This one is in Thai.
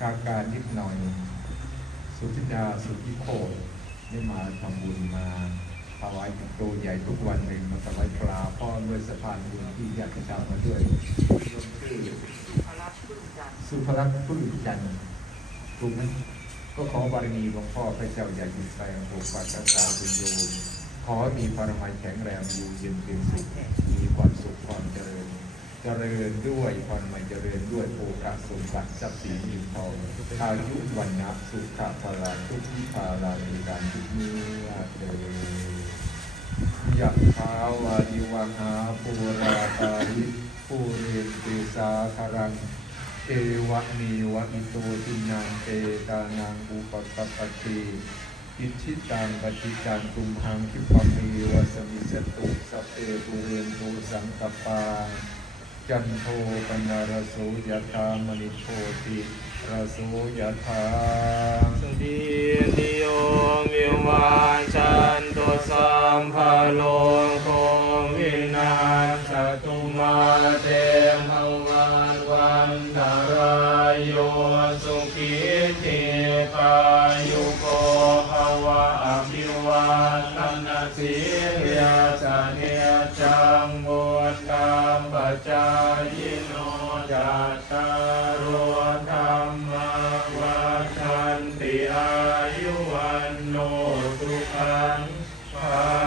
กาการนิดหน่อย สุธิดาสุธิโคตได้มาทำบุญมาถวายโตใหญ่ทุกวันหนึ่งมาถวายปลาพ่อด้วยสะพานบุญที่ญาติชาวมาด้วยคือพระรัตน์พึ่งจันทร์สุภลักษณ์ผู้หลุดจันทร์ถูกไหมก็ขอบารมีหลวงพ่อพระเจ้าใหญ่จิตใจปกปักรักษาคุณโยมขอมีพรมัยแข็งแรงอยู่เย็นเป็นสุขมีความสุขความเจริญ เจริญด้วยพรมัยเจริญด้วยโอกาสมบัติทรัพย์สินมีทองอายุวันนะสุขภาลาทุกทิพาลาในการทุกนี้เถิดยะทาวาดิวังหาปูราตาริปูเรติสาคารังเอวะมีวะอิโตทินังเตตานังอุปกปปติอิชิตังปฏิจันตุมหังคิปะมีวะสมิสตุสพเพปุเรนโทสังกปา จันโทปนารโสยถามณิโชติระโสยถาสุดีติโยมิวาจันตุสัมภะโลโควินาศตุมาเตภวันวันตรายโยสุขีติกายุโก จัตตารธรรมวัชันติอายวันโนสุขังภา